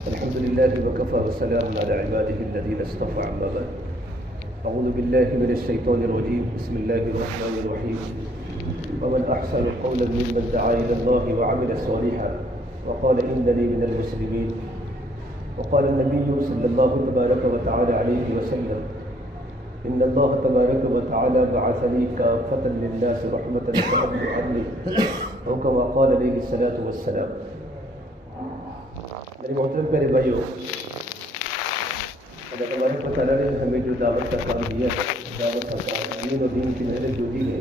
الحمد لله وكفى وسلام على عباده الذين اصطفى أما بعد. أعوذ بالله من الشيطان الرجيم. بسم الله الرحمن الرحيم. ومن أحسن قولا ممن دعا إلى الله وعمل صالحا وقال إنني من المسلمين. وقال النبي صلى الله تبارك وتعالى عليه وسلم إن الله تبارك وتعالى بعثني كافة للناس رحمة لتأمل عني أو كما قال عليه الصلاة والسلام. میرے محترم پیارے بھائیو، اللہ تبارک و تعالیٰ نے ہمیں جو دعوت کا کام دیا ہے، دعوت کا کام دین و دین کی محنت جو دی ہے،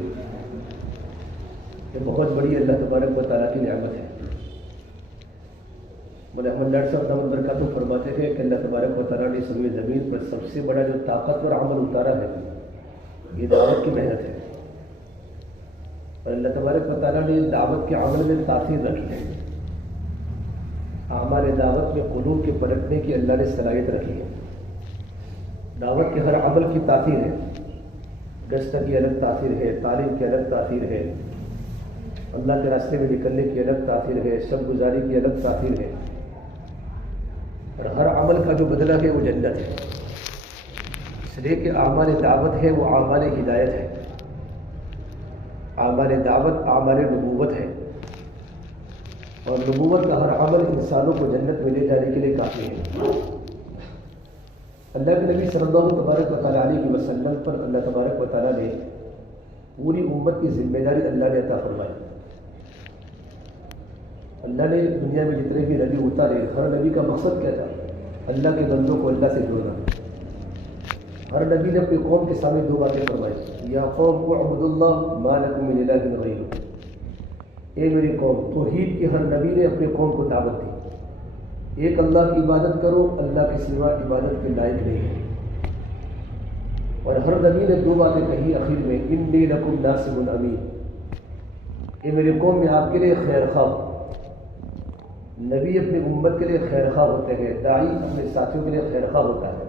یہ بہت بڑی اللہ تبارک و تعالیٰ کی نعمت ہے. مولانا احمد لاڈ صاحب دامت برکاتہ فرماتے تھے کہ اللہ تبارک و تعالیٰ نے زمین پر سب سے بڑا جو طاقتور عمل اتارا ہے یہ دعوت کی محنت ہے، اور اللہ تبارک و تعالیٰ نے دعوت کے عمل میں تاثیر رکھی ہے. اعمال دعوت میں قلوب کے پلٹنے کی اللہ نے صلاحیت رکھی ہے. دعوت کے ہر عمل کی تاثیر ہے. گشت کی الگ تاثیر ہے، تعلیم کی الگ تاثیر ہے، اللہ کے راستے میں نکلنے کی الگ تاثیر ہے، شب گزاری کی الگ تاثیر ہے، اور ہر عمل کا جو بدلہ ہے وہ جنت ہے. اس لیے کہ اعمال دعوت ہے وہ اعمال ہدایت ہے. اعمال دعوت اعمال نبوت ہے، اور نبوت کا ہر عمل انسانوں کو جنت میں لے جانے کے لیے کافی ہے. اللہ کے نبی صلی اللہ تبارک و تعالیٰ علیہ وسلم پر اللہ تبارک و تعالیٰ نے پوری امت کی ذمہ داری اللہ نے عطا فرمائی. اللہ نے دنیا میں جتنے بھی نبی اتارے، ہر نبی کا مقصد کیا تھا؟ اللہ کے بندوں کو اللہ سے جوڑنا. ہر نبی نے اپنی قوم کے سامنے دو باتیں فرمائی: یا قوم اعبدوا اللہ ما لکم من الہ غیرہ. اے میری قوم، توحید کی ہر نبی نے اپنی قوم کو دعوت دی. ایک اللہ کی عبادت کرو، اللہ کے سوا عبادت کے لائق نہیں ہے. اور ہر نبی نے دو باتیں کہی آخر میں: انی لکم ناصح امین. اے میری قوم، میں آپ کے لیے خیر خواہ. نبی اپنی امت کے لیے خیر خواہ ہوتے ہیں، داعی اپنے ساتھیوں کے لیے خیر خواہ ہوتا ہے.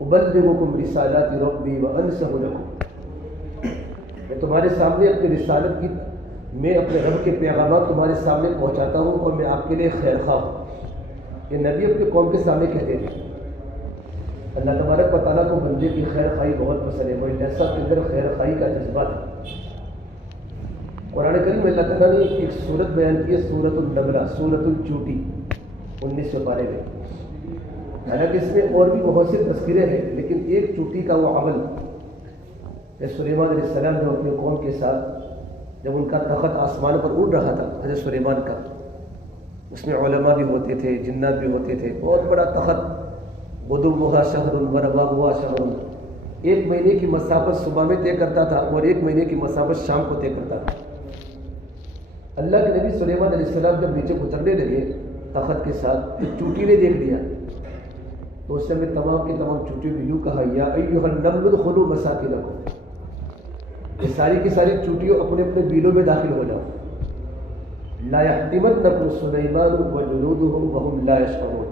ابلغکم رسالات ربی وانصح لکم. میں تمہارے سامنے اپنی رسالت کی، میں اپنے رب کے پیغامات تمہارے سامنے پہنچاتا ہوں، اور میں آپ کے لیے خیر خواہ ہوں. یہ نبی اپنے قوم کے سامنے کہتے تھے. اللہ تبارک و تعالیٰ کو بندے کی خیر خواہی بہت پسند ہے. وہ ایسا کے اندر خیر خواہی کا جذبہ تھا. قرآن کریم میں اللہ تعالیٰ نے ایک صورت بیان کی ہے، سورۃ النملہ، سورۃ الچوٹی، 19 پارے میں. حالانکہ اس میں اور بھی بہت سے تذکرے ہیں، لیکن ایک چوٹی کا وہ عمل کہ سلیمان علیہ السلام جو اپنے قوم کے ساتھ جب ان کا تخت آسمان پر اڑ رہا تھا، حضرت سلیمان کا، اس میں علماء بھی ہوتے تھے، جنات بھی ہوتے تھے. بہت بڑا تخت، غدوها شہر ورواحها شہر. 1 مہینے کی مسافت صبح میں طے کرتا تھا، اور 1 مہینے کی مسافت شام کو طے کرتا تھا. اللہ کے نبی سلیمان علیہ السلام جب نیچے اترنے لگے تخت کے ساتھ، ایک چوٹی نے دیکھ لیا. تو اس میں تمام کی تمام چوٹیوں کو یوں کہا: یا ایھا النمل ادخلوا مساکنکم. یہ ساری کی ساری چوٹیوں اپنے اپنے بیلوں میں داخل ہو جاؤ. لا یحطمنکم سلیمان وجنودہ وہم لا یشعرون.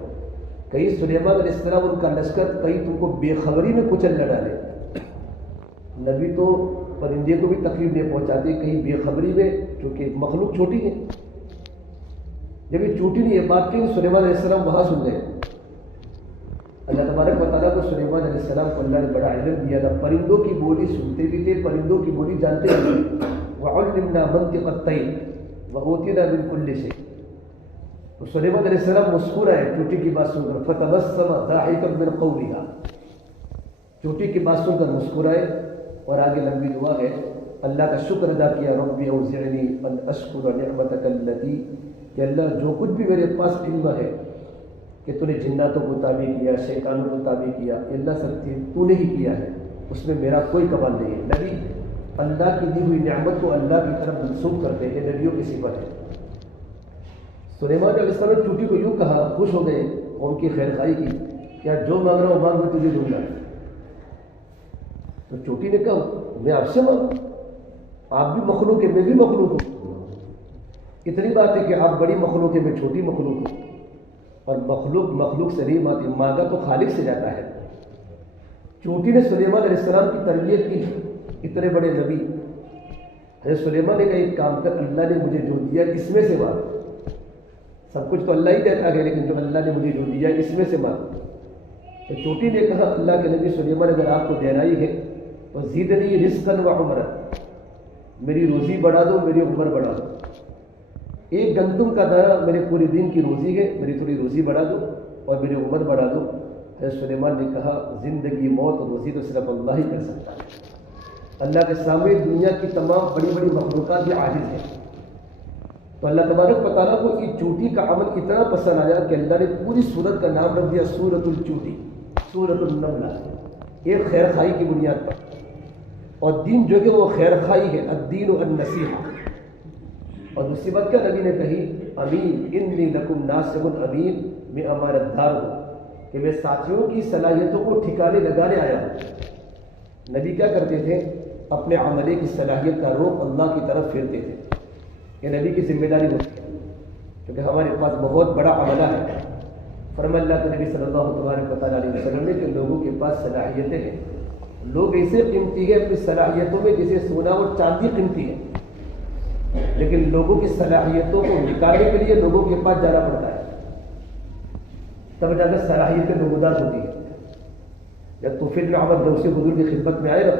کہیں سلیمان علیہ السلام ان کا لشکر کہیں تم کو بے خبری میں کچل نہ ڈالے. نبی تو پرندے کو بھی تکلیف نہیں پہنچاتے، کہیں بے خبری میں، چونکہ مخلوق چھوٹی ہے. جب یہ چوٹی نے یہ بات کی، سلیمان علیہ السلام وہاں سن گئے. اللہ تبارک و تعالیٰ کو سلیمان علیہ السلام کو اللہ نے بڑا علم دیا تھا. پرندوں کی بولی سنتے بھی تھے، پرندوں کی بولی جانتے بھی تھے. وعلمنا منطق الطیر وأوتینا من کل شیء. تو سلیمان علیہ السلام مسکرائے چوٹی کی بات سن کر. فتبسم ضاحکا من قولها. چوٹی کی بات سن کر مسکرائے، اور آگے لمبی دعا ہے. اللہ کا شکر ادا کیا: ربی اوزعنی ان اشکر نعمتک التی. کہ اللہ، جو کچھ بھی میرے پاس علم ہے کہ تو نے جناتوں کو تابع کیا، شیطانوں کو تابع کیا، اللہ سب تو نے ہی کیا ہے، اس میں میرا کوئی کمال نہیں ہے. نبی اللہ کی دی ہوئی نعمت کو اللہ کی طرف منسوب کرتے ہیں، یہ نبیوں کی صفت ہے. سلیمان علیہ السلام نے چوٹی کو یوں کہا، خوش ہو گئے قوم کی خیر خواہی کی: کیا جو مانگ رہا ہوں مانگ، میں تجھے دوں گا. تو چوٹی نے کہا: میں آپ سے مانگ، آپ بھی مخلوق ہیں، میں بھی مخلوق ہوں. اتنی بات ہے کہ آپ بڑی مخلوق ہیں، میں چھوٹی مخلوق ہوں. اور مخلوق مخلوق سے نہیں مانگتی، مانگا تو خالق سے جاتا ہے. چوٹی نے سلیمان علیہ السلام کی تربیت کی. اتنے بڑے نبی حضرت سلیمان نے کہا: ایک کام کر، اللہ نے مجھے جو دیا اس میں سے مانگ. سب کچھ تو اللہ ہی دیتا ہے، لیکن جو اللہ نے مجھے جو دیا ہے اس میں سے مانگ۔ تو چوٹی نے کہا اللہ کے نبی سلیمان اگر آپ کو دینا ہی ہے تو زیدنی رزقا و عمرا، میری روزی بڑھا دو، میری عمر بڑھا دو۔ ایک گندم کا دانہ میرے پورے دن کی روزی ہے، میری تھوڑی روزی بڑھا دو اور میری عمر بڑھا دو۔ حضرت سلیمان نے کہا زندگی موت روزی تو صرف اللہ ہی کر سکتا ہے، اللہ کے سامنے دنیا کی تمام بڑی بڑی مخلوقات بھی عاجز ہیں۔ تو اللہ تبارک و تعالیٰ کو اس چوٹی کا عمل اتنا پسند آیا کہ اللہ نے پوری سورت کا نام رکھ دیا سورۃ الچوٹی، سورۃ النملہ، ایک خیر خائی کی بنیاد پر۔ اور دین جو کہ وہ خیر خائی ہے، الدین النصیحہ۔ اور دوسری بات کیا نبی نے کہی، امین انی لکم ناصح امین، میں امانت دار ہوں کہ میں ساتھیوں کی صلاحیتوں کو ٹھکانے لگانے آیا ہوں۔ نبی کیا کرتے تھے، اپنے عملے کی صلاحیت کا رخ اللہ کی طرف پھیرتے تھے۔ یہ نبی کی ذمہ داری ہوتی ہے، کیونکہ ہمارے پاس بہت بڑا عملہ ہے۔ فرمان اللہ کے نبی صلی اللہ علیہ وسلم نے کہ لوگوں کے پاس صلاحیتیں ہیں، لوگ ایسے قیمتی ہیں اپنی صلاحیتوں میں جیسے سونا اور چاندی قیمتی ہے، لیکن لوگوں کی صلاحیتوں کو نکالنے کے لیے لوگوں کے پاس جانا پڑتا ہے، تب جا کر صلاحیتیں نمودار ہوتی ہیں۔ جب توفیق بن عمر دوسی حضور کی خدمت میں آئے نا،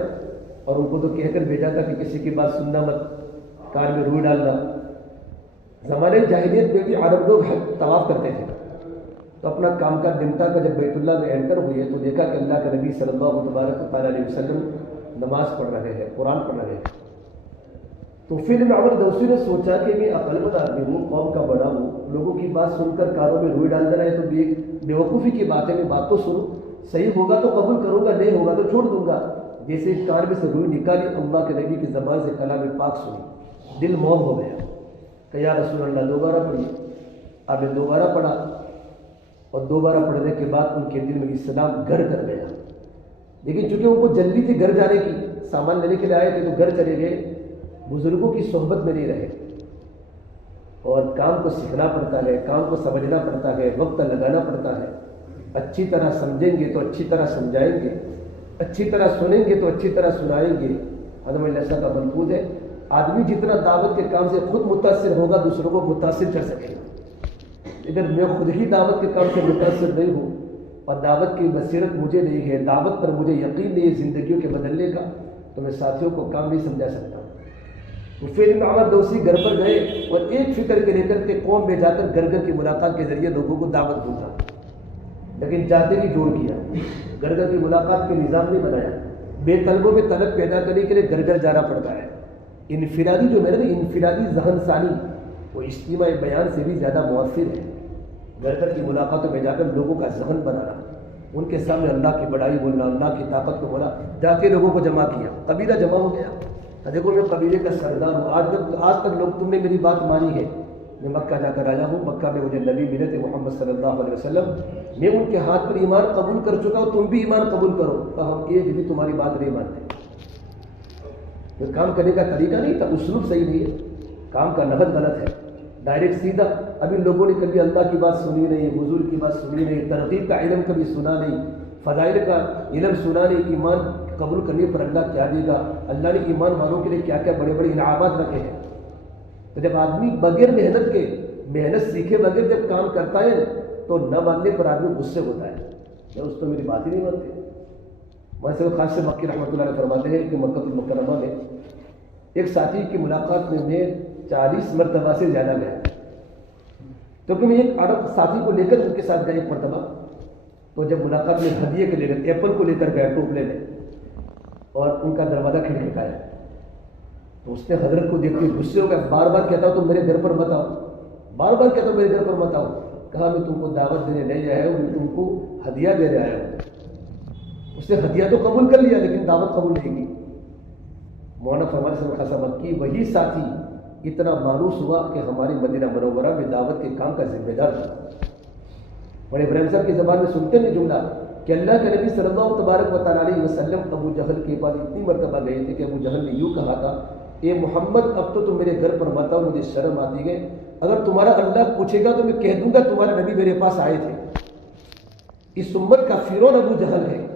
اور ان کو تو کہہ کر بھیجا تھا کہ کسی کی بات سننا مت، کار میں روئی ڈالنا۔ زمانے جاہلیت میں بھی عرب لوگ طواف کرتے تھے، تو اپنا کام کا دمتا کا جب بیت اللہ میں انٹر ہوئے تو دیکھا کہ اللہ کے نبی صلی اللہ علیہ وسلم نماز پڑھ رہے ہیں، قرآن پڑھ رہے ہیں۔ تو پھر عمر دوسی نے سوچا کہ میں عقل مند آدمی ہوں، قوم کا بڑا ہوں، لوگوں کی بات سن کر کاروں میں روئی ڈال دینا ہے تو بیوقوفی کی بات ہے، میں بات تو سنوں، صحیح ہوگا تو قبول کروں گا، نہیں ہوگا تو چھوڑ دوں گا۔ جیسے کار میں سے روئی نکالی، اللہ کے نبی کی زبان سے کلام پاک سنی، دل موم ہو گیا کہ یا رسول اللہ دوبارہ پڑھیے۔ آپ نے دوبارہ پڑھا، اور دوبارہ پڑھنے کے بعد ان کے دل میں اسلام گھر کر گیا۔ لیکن چونکہ ان کو جلدی تھی گھر جانے کی، سامان لینے کے لیے آئے تھے تو گھر چلے گئے، بزرگوں کی صحبت میں نہیں رہے، اور کام کو سیکھنا پڑتا ہے، کام کو سمجھنا پڑتا ہے، وقت لگانا پڑتا ہے۔ اچھی طرح سمجھیں گے تو اچھی طرح سمجھائیں گے، اچھی طرح سنیں گے تو اچھی طرح سنائیں گے۔ حضرت اللہ کا ملفوظ ہے، آدمی جتنا دعوت کے کام سے خود متاثر ہوگا دوسروں کو متاثر کر سکے گا۔ اگر میں خود ہی دعوت کے کام سے متاثر نہیں ہوں اور دعوت کی بصیرت مجھے نہیں ہے، دعوت پر مجھے یقین نہیں ہے زندگیوں کے بدلنے کا، تو میں ساتھیوں کو کام نہیں سمجھا سکتا ہوں۔ تو پھر عمر دوسی گھر پر گئے اور ایک فکر کے لے کر کے قوم میں جا کر گھر گھر کی ملاقات کے ذریعے لوگوں کو دعوت دوں گا، لیکن جاتے ہی جوڑ کیا، گھر گھر کی ملاقات کے نظام نہیں بنایا۔ بے طلبوں میں طلب پیدا کرنے کے لیے گھر گھر جانا پڑتا ہے۔ انفرادی جو ہے نا، انفرادی ذہن ثانی وہ اجتماعی بیان سے بھی زیادہ مؤثر ہے۔ گھر گھر کی ملاقاتوں میں جا کر لوگوں کا ذہن بنانا، ان کے سامنے اللہ کی بڑائی بولنا، اللہ کی طاقت کو بولا، جا کے لوگوں کو جمع کیا، قبیلہ جمع ہو گیا۔ دیکھو میں قبیلے کا سردار ہوں، آج تک لوگ تم نے میری بات مانی ہے، میں مکہ جا کر آیا ہوں، مکہ میں مجھے نبی ملے تھے محمد صلی اللہ علیہ وسلم، میں ان کے ہاتھ پر ایمان قبول کر چکا ہوں، تم بھی ایمان قبول کرو۔ تو ہم ایک بھی تمہاری بات نہیں مانتے۔ یہ کام کرنے کا طریقہ نہیں تھا، اسلوب صحیح نہیں ہے، کام کا نحوت غلط ہے، ڈائریکٹ سیدھا۔ ابھی لوگوں نے کبھی اللہ کی بات سنی نہیں، حضور کی بات سنی نہیں، ترغیب کا علم کبھی سنا نہیں، فضائل کا علم سنا نہیں، ایمان قبول کرنے پر اللہ کیا دے گا، اللہ نے ایمان والوں کے لیے کیا کیا بڑے بڑے انعامات رکھے ہیں۔ تو جب آدمی بغیر محنت کے، محنت سیکھے بغیر جب کام کرتا ہے تو نہ ماننے پر آدمی غصے ہوتا ہے، اس تو میری بات ہی نہیں مانتے۔ ویسے خاص سے مکی رحمۃ اللہ علیہ فرماتے ہیں کہ مکہ المکرمہ میں ایک ساتھی کی ملاقات میں 40 مرتبہ سے زیادہ گیا، کیونکہ میں ایک عرب ساتھی کو لے کر ان کے ساتھ گیا ایک مرتبہ، تو جب ملاقات میں ہدیے کے لے کر ایپل کو لے کر گیا ٹوپلے میں، اور ان کا دروازہ کھٹکھٹایا، تو اس نے حضرت کو دیکھ کے غصے ہو گیا، بار بار کہتا ہوں تم میرے گھر پر مت آؤ، بار بار کہتا ہوں میرے گھر پر مت آؤ۔ کہا میں تم کو دعوت دینے نہیں آیا ہوں، میں تم کو ہدیہ دینے آیا ہوں۔ اس نے ہدیہ تو قبول کر لیا لیکن دعوت قبول نہیں کی۔ مولانا فرمانے سے خاصا مکی وہی ساتھی اتنا مانوس ہوا کہ ہماری مدینہ منورہ میں دعوت کے کام کا ذمہ دار تھا۔ بڑے ابراہیم صاحب کی زبان میں سنتے نہیں جملہ کہ اللہ کے نبی صلی اللہ تبارک و تعالیٰ علیہ وسلم ابو جہل کے پاس اتنی مرتبہ گئے تھے کہ ابو جہل نے یوں کہا تھا، اے محمد اب تو تم میرے گھر پر مت آؤ، مجھے شرم آتی ہے، اگر تمہارا اللہ پوچھے گا تو میں کہہ دوں گا تمہارے نبی میرے پاس آئے تھے۔ اس امت کا فرعون ابو جہل ہے،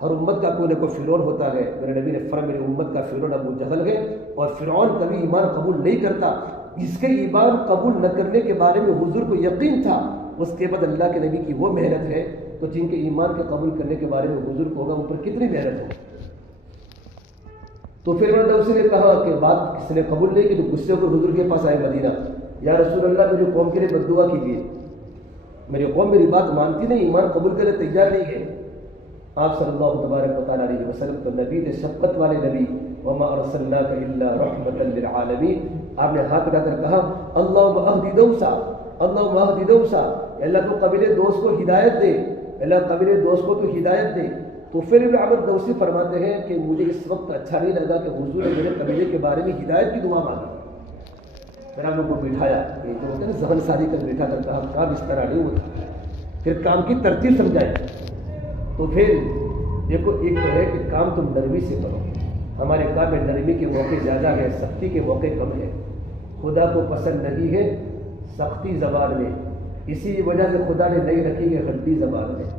ہر امت کا کوئی نہ کوئی فرعون ہوتا ہے، میرے نبی نے فرمایا میری امت کا فرعون ابو جہل ہے، اور فرعون کبھی ایمان قبول نہیں کرتا جس کے ایمان قبول نہ کرنے کے بارے میں حضور کو یقین تھا، اس کے بعد اللہ کے نبی کی وہ محنت ہے، تو جن کے ایمان کے قبول کرنے کے بارے میں حضور کو ہوگا اوپر کتنی محنت ہو۔ تو پھر اس نے کہا کہ بات کس نے قبول نہیں کی، تو غصے کو حضور کے پاس آئے مدینہ، یا رسول اللہ میری قوم کے لیے بد دعا کیجیے، میری قوم میری بات مانتی نہیں، ایمان قبول کرنے تیار نہیں ہے۔ آپ صلی اللہ تبارک و تعالیٰ علیہ وسلم تو نبی تھے، شفقت والے نبی، وما ارسلناک الا رحمۃ للعالمین۔ آپ نے ہاتھ اٹھا کر کہا اللہم اہد دوسا، اللہم اہد دوسا، اللہ تو قبیلے دوست کو ہدایت دے، اللہ قبیلے دوست کو تو ہدایت دے۔ تو پھر ابن عمر دوسی فرماتے ہیں کہ مجھے اس وقت اچھا نہیں لگا کہ حضور نے میرے قبیلے کے بارے میں ہدایت کی دعا مانگی۔ پھر ہم لوگ کو بٹھایا، یہ جو ہوتا ہے نا ذہن سازی کر بٹھا کر کہا کام اس طرح نہیں ہوتا، پھر کام کی ترتیب سمجھائی۔ تو پھر دیکھو ایک تو ہے کہ کام تم نرمی سے کرو، ہمارے کام میں نرمی کے موقع زیادہ ہے، سختی کے موقع کم ہے۔ خدا کو پسند نہیں ہے سختی زبان میں، اسی وجہ سے خدا نے نہیں رکھی ہے ہڈی زبان میں۔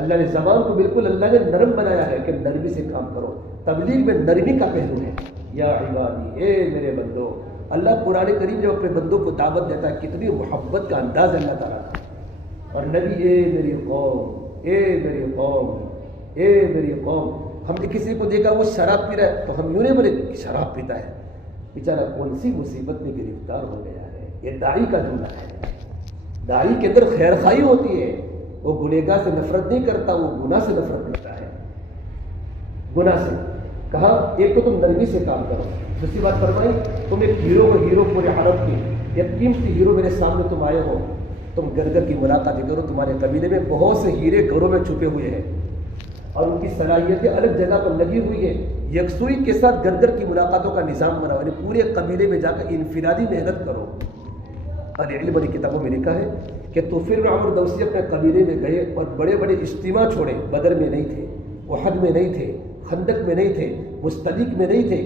اللہ نے زبان کو بالکل اللہ نے نرم بنایا ہے کہ نرمی سے کام کرو۔ تبلیغ میں نرمی کا پہلو ہے۔ یا عبادی، اے میرے بندو، اللہ قرآن کریم جب اپنے بندوں کو دعوت دیتا ہے کتنی محبت کا انداز اللہ تعالیٰ کا، اور نبی اے میری قوم، اے میری قوم، اے میری قوم۔ ہم نے کسی کو دیکھا وہ شراب پی رہا ہے تو ہم یوں نہیں بولے کہ شراب پیتا ہے، بیچارہ کون سی مصیبت میں گرفتار ہو گیا ہے۔ یہ داعی کا جملہ ہے، داعی کے اندر خیر خواہی ہوتی ہے، وہ گنہگار سے نفرت نہیں کرتا، وہ گناہ سے نفرت کرتا ہے۔ گناہ سے کہا ایک تو تم نرمی سے کام کرو، دوسری بات فرمائی تم ایک ہیرو کو، ہیرو پورے عرب کی ایک قیمتی ہیرو میرے سامنے تم آئے ہو، تم گھر کی ملاقات کرو۔ تمہارے قبیلے میں بہت سے ہیرے گھروں میں چھپے ہوئے ہیں اور ان کی صلاحیتیں الگ جگہ پر لگی ہوئی ہیں، یکسوئی کے ساتھ گھر کی ملاقاتوں کا نظام بناؤ، یعنی پورے قبیلے میں جا کر انفرادی محنت کرو۔ اور علم والی کتابوں میں لکھا ہے کہ طفیل بن عمرو دوسی اپنے قبیلے میں گئے اور بڑے بڑے اجتماع چھوڑے، بدر میں نہیں تھے، احد میں نہیں تھے، خندق میں نہیں تھے، مستلق میں نہیں تھے،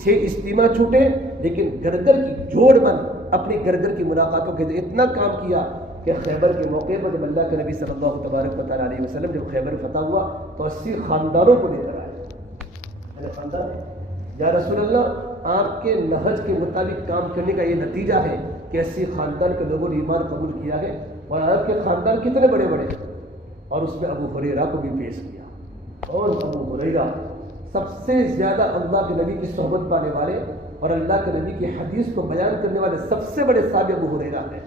6 اجتماع چھوٹے، لیکن گھر کی جوڑ بند اپنی گھر کی ملاقاتوں کے اتنا کام کیا کہ خیبر کے موقع پر جب اللہ کے نبی صلی اللہ تبارک و تعالیٰ علیہ وسلم جب خیبر فتح ہوا تو 80 خاندانوں کو لے کر آئے۔ خاندان یا رسول اللہ آپ کے نہج کے مطابق کام کرنے کا یہ نتیجہ ہے کہ 80 خاندان کے لوگوں نے ایمان قبول کیا ہے، اور آپ کے خاندان کتنے بڑے بڑے، اور اس میں ابو ہریرہ کو بھی پیش کیا۔ اور ابو ہریرہ سب سے زیادہ اللہ کے نبی کی صحبت پانے والے اور اللہ کے نبی کی حدیث کو بیان کرنے والے سب سے بڑے صحابی ابو ہریرہ ہیں۔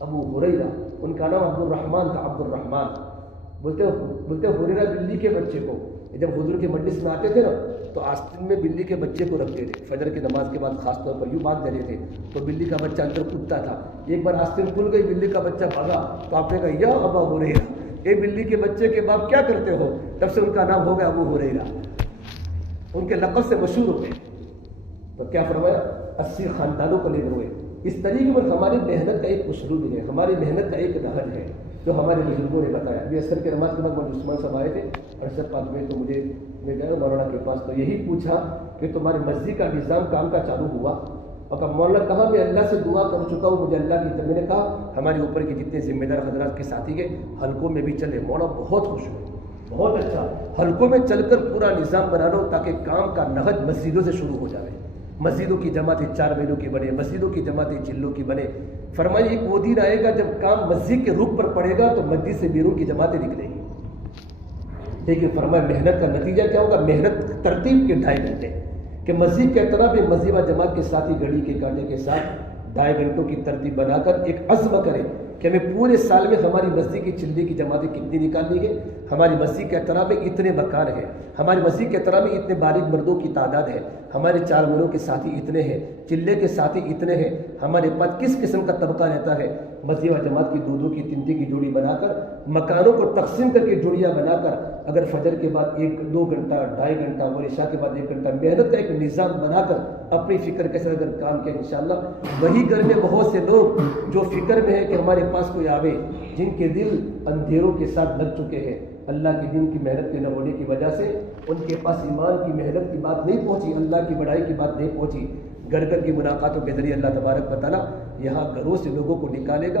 ابو ہریرہ، ان کا نام عبد الرحمن تھا، عبد الرحمن بولتے ہریرہ بلی کے بچے کو، جب حضور کے مجلس میں آتے تھے نا تو آستین میں بلی کے بچے کو رکھتے تھے، فجر کی نماز کے بعد خاص طور پر یوں باندھ دیتے تھے تو بلی کا بچہ اندر کودتا تھا۔ ایک بار آستین کھل گئی، بلی کا بچہ بھاگا تو آپ نے کہا یا ابا ہریرہ، اے بلی کے بچے کے باپ کیا کرتے ہو؟ تب سے ان کا نام ہو گیا ابو ہریرہ، ان کے لقب سے مشہور ہو گئے۔ تو کیا فرمایا؟ 80 خاندانوں کو لے کر ہوئے۔ اس طریقے پر ہماری محنت کا ایک اسلوب ہے، ہماری محنت کا ایک نہج ہے جو ہمارے بزرگوں نے بتایا۔ ابھی عصر کے نماز کے بعد مولانا عثمان صاحب آئے تھے ارشد پاک میں، تو میں گیا مولانا کے پاس تو یہی پوچھا کہ تمہاری مسجد کا نظام کام کا چالو ہوا؟ اور کہا مولانا کہا میں اللہ سے دعا کر چکا ہوں، مجھے اللہ کی، میں نے کہا ہمارے اوپر کے جتنے ذمہ دار حضرات کے ساتھی کے حلقوں میں بھی چلے۔ مولانا بہت خوش ہوئے، بہت اچھا، حلقوں میں چل کر پورا نظام بنا لو تاکہ کام کا نہج مسجدوں سے شروع ہو جائے، مسجدوں کی جماعتیں 4 مہینوں کی بنے، مسجدوں کی جماعتیں چلوں کی بنے۔ فرمایا ایک وہ دن آئے گا جب کام مسجد کے رخ پر پڑے گا تو مسجد سے بیرون کی جماعتیں نکلیں گی۔ لیکن فرمایا محنت کا نتیجہ کیا ہوگا؟ محنت ترتیب کے 2.5 گھنٹے، کہ مسجد کے اطراف میں مسجد و جماعت کے ساتھ ہی گھڑی کے کانٹے کے ساتھ 2.5 گھنٹوں کی ترتیب بنا کر ایک عزم کریں کہ ہمیں پورے سال میں ہماری مسجد کی چلے کی جماعتیں کتنی نکالنی ہے، ہماری مسجد کے اطراف میں اتنے مکان ہیں، ہماری مسجد کے اطراف میں اتنے باریک مردوں کی تعداد ہے، ہمارے 4 مہینوں کے ساتھی اتنے ہیں، چلے کے ساتھی اتنے ہیں، ہمارے پاس کس قسم کا طبقہ رہتا ہے۔ مسجد و جماعت کی 2 کی 3 کی جوڑی بنا کر مکانوں کو تقسیم کر کے جوڑیاں بنا کر اگر فجر کے بعد 1-2 گھنٹہ 2.5 گھنٹہ اور عشاء کے بعد 1 گھنٹہ محنت کا ایک نظام بنا کر اپنی فکر کے ساتھ اگر کام کیا انشاءاللہ وہی گھر میں بہت سے لوگ جو فکر میں ہے کہ ہمارے پاس کوئی آوے، جن کے دل اندھیروں کے ساتھ لگ چکے ہیں اللہ کے دن کی محنت کے نہ ہونے کی وجہ سے، ان کے پاس ایمان کی محنت کی بات نہیں پہنچی، اللہ کی بڑائی کی بات نہیں پہنچی، گھر کی ملاقاتوں کے ذریعے اللہ تبارک و تعالیٰ یہاں گھروں سے لوگوں کو نکالے گا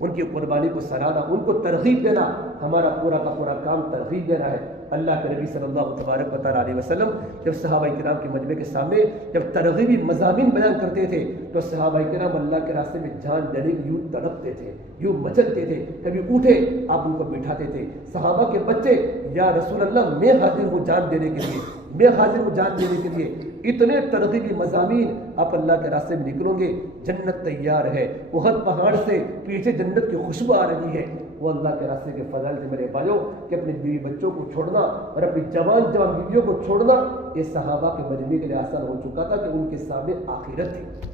ان کی قربانی کو سراہنا، ان کو ترغیب دینا، ہمارا پورا کا پورا کام ترغیب دینا ہے۔ اللہ کے نبی صلی اللہ تبارک و تعالیٰ علیہ وسلم جب صحابہ کرام کے مجمع کے سامنے جب ترغیبی مضامین بیان کرتے تھے تو صحابہ کرام اللہ کے راستے میں جان دینے کی یوں تڑپتے تھے، یوں مچلتے تھے، کبھی اٹھے آپ ان کو بٹھاتے تھے۔ صحابہ کے بچے یا رسول اللہ میں حاضر ہوں جان دینے کے لیے، میں حاضر ہوں جان دینے کے لیے۔ اتنے ترغیبی مضامین، آپ اللہ کے راستے میں نکلو گے، جنت تیار ہے، احد پہاڑ سے پیچھے جنت کی خوشبو آ رہی ہے۔ وہ اللہ کے راستے کے فضائل سے میرے بھائیوں کہ اپنے بیوی بچوں کو چھوڑنا اور اپنی جوان بیویوں کو چھوڑنا یہ صحابہ کے مجمع کے لیے آسان ہو چکا تھا کہ ان کے سامنے آخرت تھی۔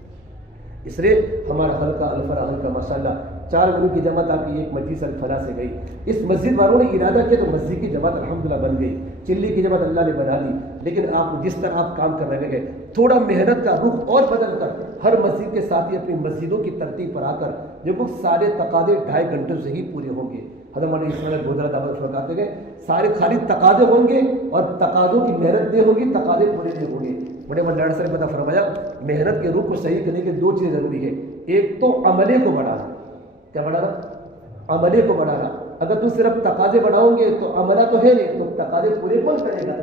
اس لیے ہمارا حلقہ الفلاح حلقہ ماشاءاللہ 4 مہینوں کی جماعت آپ کی ایک مسجد الفلاح سے گئی۔ اس مسجد والوں نے ارادہ کیا تو مسجد کی جماعت الحمدللہ بن گئی، چلی کی جماعت اللہ نے بنا دی۔ لیکن آپ جس طرح آپ کام کر رہے گئے، تھوڑا محنت کا رخ اور بدل کر ہر مسجد کے ساتھ ہی اپنی مسجدوں کی ترتیب پر آ کر دیکھو سارے تقاضے 2.5 گھنٹوں سے ہی پورے ہوں گے۔ حضرت مولانا اسماعیل گودرہ دعوت فرماتے گئے سارے خالی تقاضے ہوں گے اور تقاضوں کی محنت نہیں ہوگی، تقاضے پورے نہیں ہوں گے۔ بڑے مولانا صاحب نے بتا فرمایا محنت کے روح کو صحیح کرنے کے 2 چیزیں ضروری ہے۔ ایک تو عملے کو بڑھانا، کیا بڑھانا؟ عملے کو بڑھانا۔ اگر تم صرف تقاضے بڑھاؤ گے تو عملہ تو ہے نہیں، تو تقاضے پورے کون کرے گا؟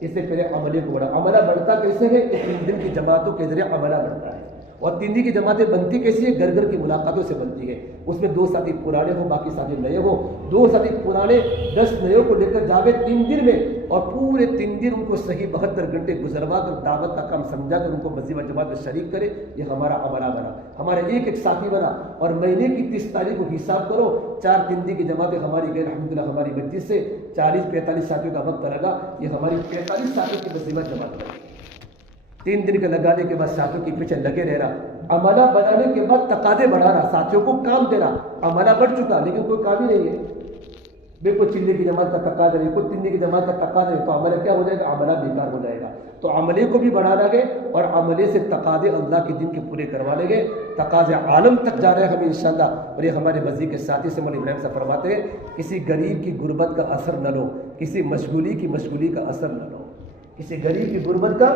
اس سے پہلے عملے کو بڑھا۔ عملہ بڑھتا کیسے ہے؟ 3 دن کی جماعتوں کے ذریعے عملہ بڑھتا ہے، اور 3 دن کی جماعتیں بنتی کیسی ہے؟ گھر گھر کی ملاقاتوں سے بنتی ہے۔ اس میں 2 ساتھی پرانے ہوں، باقی ساتھی نئے ہوں، 2 ساتھی پرانے 10 نئےوں کو لے کر جاوے 3 دن میں، اور پورے 3 دن ان کو صحیح 72 گھنٹے گزروا کر دعوت کا کام سمجھا کر ان کو مسجد و جماعت میں شریک کرے۔ یہ ہمارا عملہ بنا، ہمارا ایک ساتھی بنا۔ اور مہینے کی 30 تاریخ کو حساب کرو، 4 3 دن کی جماعتیں ہماری گئی الحمدللہ، ہماری مسجد سے 40-45 ساتھیوں کا وقت لگا، یہ ہماری 45 ساتھیوں کی مسجد و جماعت ہے۔ 3 دن کے لگانے کے بعد ساتھیوں کے پیچھے لگے رہنا، عملہ بنانے کے بعد تقاضے بڑھانا، ساتھیوں کو کام دینا۔ عملہ بڑھ چکا لیکن کوئی کام ہی نہیں ہے، بالکل چلے کی جماعت کا تقاضا نہیں، کوئی 3 دن کی جماعت کا تقاضا نہیں، تو عملہ کیا ہو جائے گا؟ عملہ بیکار ہو جائے گا۔ تو عملے کو بھی بڑھانا گئے اور عملے سے تقاضے اللہ کے دن کے پورے کروانے گئے، تقاضے عالم تک جا رہے ہیں ہمیں انشاءاللہ۔ اور یہ ہمارے مسجد کے ساتھی سے مولانا ابراہیم صاحب فرماتے ہیں کسی غریب کی غربت کا اثر نہ لو، کسی مشغولی کی مشغولی کا اثر نہ لو۔ کسی غریب کی غربت کا،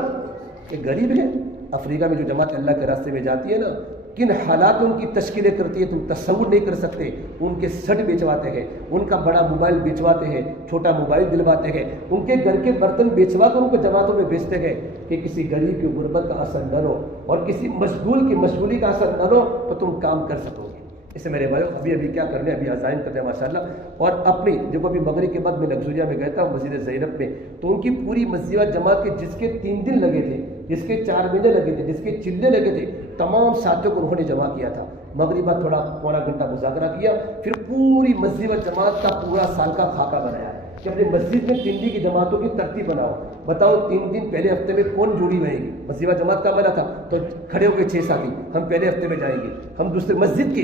کہ غریب ہے افریقہ میں جو جماعت اللہ کے راستے میں جاتی ہے نا، کن حالات ان کی تشکیلیں کرتی ہے تم تصور نہیں کر سکتے۔ ان کے سٹ بیچواتے ہیں، ان کا بڑا موبائل بیچواتے ہیں، چھوٹا موبائل دلواتے ہیں، ان کے گھر کے برتن بیچوا کر ان کو جماعتوں میں بیچتے ہیں کہ کسی غریب کی غربت کا اثر نہ لو اور کسی مشغول کی مشغولی کا اثر نہ لو تو تم کام کر سکو گے۔ اس سے میرے بھائیو ابھی کیا کرنے، ابھی عزائم کرنے ماشاءاللہ۔ اور اپنی دیکھو ابھی مغرب کے بعد میں لگزوریا میں گیا تھا مسجد زینب میں، تو ان کی پوری مسجد جماعت کے جس کے 3 دن لگے تھے، جس کے 4 مہینے لگے تھے، جس کے چلے لگے تھے، تمام ساتھیوں کو انہوں نے جمع کیا تھا۔ مغربہ تھوڑا پونا گھنٹہ مذاکرہ کیا، پھر پوری مسجد و جماعت کا پورا سال کا خاکہ بنایا کہ اپنی مسجد میں 3 دن کی جماعتوں کی ترتیب بناؤ۔ بتاؤ 3 دن پہلے ہفتے میں کون جوڑی رہے گی؟ مسجد و جماعت کا بنا تھا تو کھڑے ہو گئے 6 ساتھی، ہم پہلے ہفتے میں جائیں گے، ہم دوسرے مسجد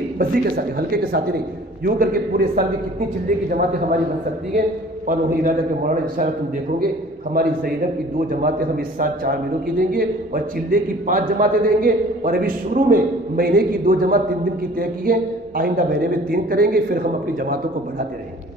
کے ساتھی، ہلکے کے ساتھی نہیں، یوں کر کے پورے سال کی کتنی چلے کی جماعتیں ہماری بن سکتی ہیں۔ اور وہی ارادہ کہ مولانا انشاءاللہ تم دیکھو گے ہماری زینب کی 2 جماعتیں ہم اس سال 4 مہینوں کی دیں گے اور چلے کی 5 جماعتیں دیں گے، اور ابھی شروع میں مہینے کی 2 جماعت 3 دن کی طے کی ہے، آئندہ مہینے میں 3 کریں گے، پھر ہم اپنی جماعتوں کو بڑھاتے رہیں گے۔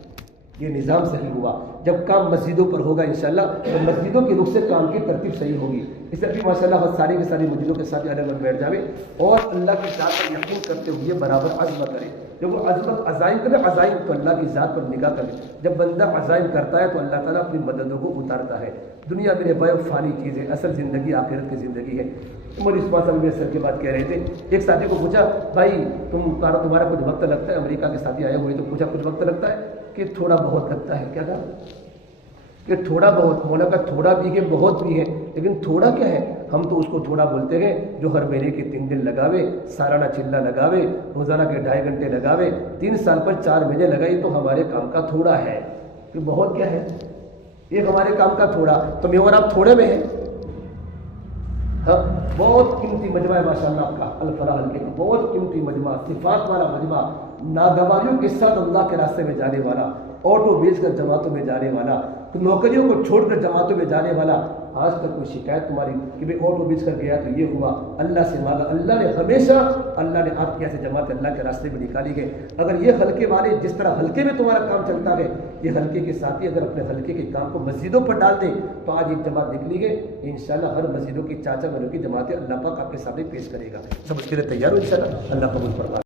یہ نظام صحیح ہوا، جب کام مسجدوں پر ہوگا انشاءاللہ تو مسجدوں کی رخ سے کام کی ترتیب صحیح ہوگی۔ اس سے بھی ماشاءاللہ ساری کی ساری مسجدوں کے ساتھ الگ الگ بیٹھ جاوے اور اللہ کی ذات پر یقین کرتے ہوئے برابر عزم کرے۔ جب وہ عزائم کرے، عزائم تو اللہ کی ذات پر نگاہ کرے۔ جب بندہ عزائم کرتا ہے تو اللہ تعالیٰ اپنی مددوں کو اتارتا ہے۔ دنیا میرے بھائی فانی چیز ہے، اصل زندگی آخرت کی زندگی ہے۔ عمر اس بات میں سر کے بات کہہ رہے تھے، ایک ساتھی کو پوچھا بھائی تمہارا کچھ وقت لگتا ہے؟ امریکہ کے ساتھی آئے ہوئے تو پوچھا کچھ وقت لگتا ہے کہ تھوڑا بہت لگتا ہے۔ کیا کہا کہ تھوڑا بہت؟ مولا کا تھوڑا بھی ہے بہت بھی ہے، لیکن تھوڑا کیا ہے؟ ہم تو اس کو تھوڑا بولتے ہیں جو ہر مہینے کے 3 دن لگاوے، سالانہ چلہ لگاوے، روزانہ کے 2.5 گھنٹے لگاوے، 3 سال پر 4 مہینے لگائی تو ہمارے کام کا تھوڑا ہے۔ کہ بہت کیا ہے؟ یہ ہمارے کام کا تھوڑا، تو میں اور آپ تھوڑے میں ہیں۔ ہاں بہت قیمتی مجمع ہے ماشاءاللہ آپ کا الفلاح حلقے کا، بہت قیمتی مجمع، صفات والا مجمع، ناگواریوں کے ساتھ اللہ کے راستے میں جانے والا، آٹو بیچ کر جماعتوں میں جانے والا، نوکریوں کو چھوڑ کر جماعتوں میں جانے والا۔ آج تک کوئی شکایت تمہاری کہ بھائی آٹو بیچ کر گیا تو یہ ہوا؟ اللہ سے مانگا، اللہ نے ہمیشہ اللہ نے آپ کی ایسے جماعت اللہ کے راستے میں نکالی گئے۔ اگر یہ حلقے والے جس طرح حلقے میں تمہارا کام چلتا ہے، یہ حلقے کے ساتھی اگر اپنے حلقے کے کام کو مسجدوں پر ڈال دیں تو آج ایک جماعت نکلی ہے، انشاءاللہ ہر مسجدوں کی چاچا بنوں کی جماعتیں اللہ پاک آپ کے سامنے پیش کرے گا۔ سب اس کے لیے تیار ہو انشاءاللہ، اللہ قبول فرمائے۔